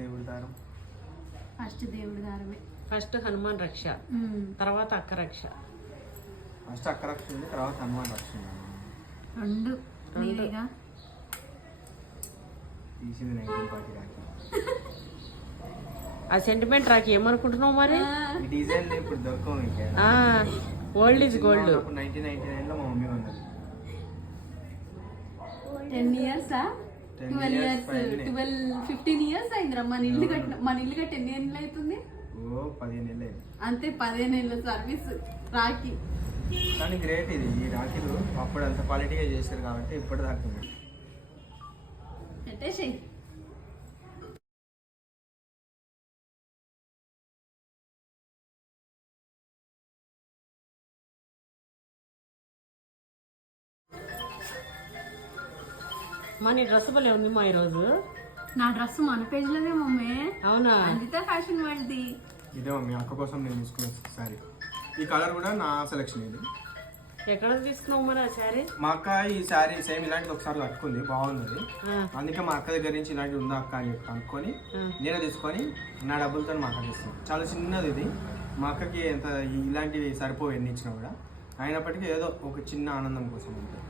దేవుడి దారం. ఫస్ట్ దేవుడి దారమే. ఫస్ట్ హనుమాన్ రక్ష, తర్వాత అక్క రక్ష. ఫస్ట్ అక్క రక్ష ఉంది, తర్వాత హనుమాన్ రక్ష. రెండు నీవేగా తీసింది 1940 రాకి. ఆ సెంటిమెంట్ రాకి ఏమనుకుంటున్నావు మరి? ఈ డిజైన్ ఇప్పుడు దొరకవు ఇంకా. Old is gold. 1999 లో మా మమ్మీ ఉన్నది. 10 years 12 years 15 years అయిందిరా. మన ఇల్లు కట్టి ఎన్ని ఏళ్ళు అవుతుంది? ఓ 15 ఏళ్ళు అయింది అంతే. 15 ఏళ్ళ సర్వీస్ రాఖీ. కానీ గ్రేట్ ఇది. ఈ రాఖీలు అప్పుడు అంత క్వాలిటీగా చేశారు కాబట్టి ఇప్పుడు దాకా పెట్టేసేయ్. మా నీ డ్రెస్ భలే ఉంది మా ఈరోజు. నా డ్రెస్ మన పేజ్ లోనే మమ్మీ. అవునా? అందిత ఫ్యాషన్ వాళ్ళది. ఇదే మమ్మీ అక్క కోసం నేను తీసుకున్న శారీ. ఈ కలర్ కూడా నా సెలెక్షన్. ఇది ఎక్కడ తీసుకున్నావు మరి ఆ శారీ? మా అక్క ఈ శారీ సేమ్ ఇలాంటిది ఒకసారి కట్టుకుంది, బాగుంది. అందుకే మా అక్క దగ్గర నుంచి ఇలాంటివి ఉందా అక్క అని కనుక్కొని నేనే తీసుకొని నా డబ్బులతో మా అక్క ఇస్తాను. చాలా చిన్నది ఇది. మా అక్కకి ఎంత ఇలాంటివి సరిపోవు ఎన్ని ఇచ్చినా కూడా. అయినప్పటికీ ఏదో ఒక చిన్న ఆనందం కోసం ఉంటుంది.